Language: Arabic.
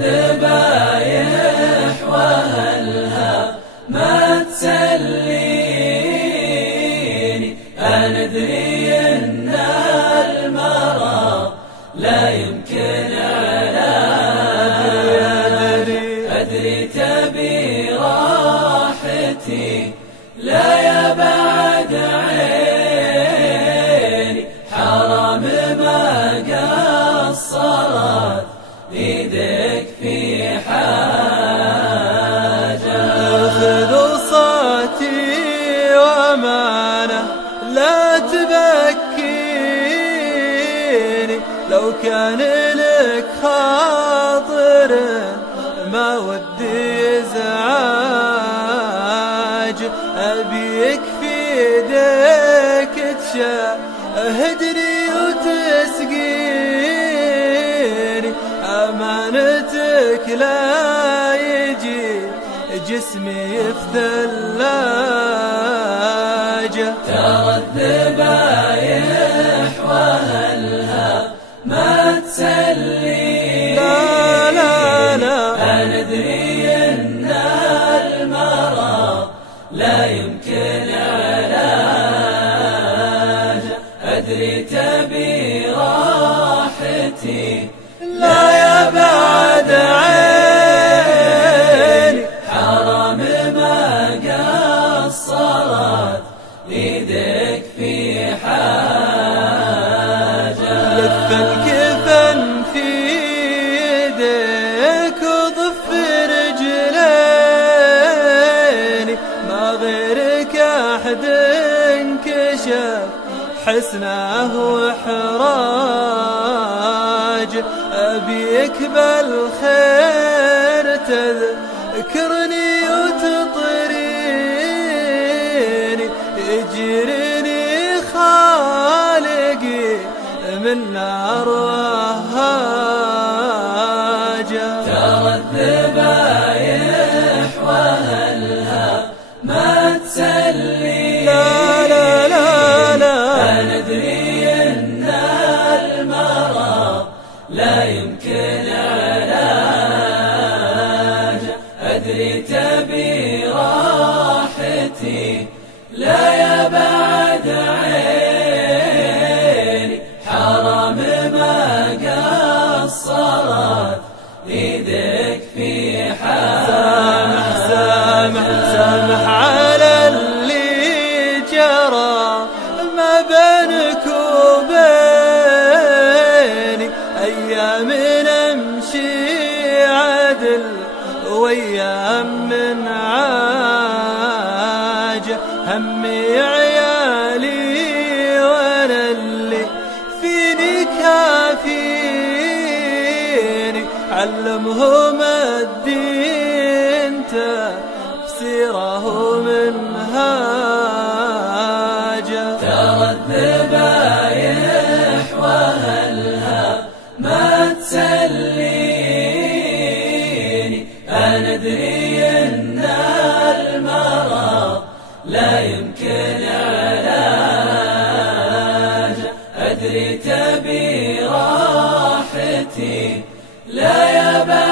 الذبايح وأهلها ما تسليني، أنا أدري أن المرض لا يمكن علاجه، أدري تبي راحتي لا يا بعد عيني، حرام ما قصرت ايدك في حاجة. خذ وصاتي وامانة لا تبكيني، لو كان لك خاطر ما ودي ازعاج، ابيك في يديك تشاهدني وتسقيني، امانتك لا يجي جسمي في ثلاجة. ترى الذبايح وأهلها ما تسلي، لا لا لا، أنا أدري أن المرض لا يمكن علاجه، أدري تبي راحتي لا يا بعد عيني، حرام ما قصرت ايدك في حاجة. لف الكفن في يديك وضف رجليني، ما غيرك احد انكشف حسنه وحراج، ابيك بالخير تذكرني وتطريني، يجرني خالقي من نار وهاجة. ترى الذبايح وأهلها ما تسلي، لا لا لا لا، أنا أدري أن المرض لا يمكن علاجه، أدري تبي راحتي لا يا بعد عيني، حرام ما قصرت ايدك في حاجة. سامح سامح على اللي جرى ما بينك وبيني، أيام نمشي عدل وأيام من عاجة، همي عيالي وأنا اللي فيني كافيني، علمهم الدين تفسيره منهاجه. ترى الذبايح وأهلها ما تسليني، أنا أدري أن المرض لا يمكن علاجه، أدري تبي راحتي لا يا بعد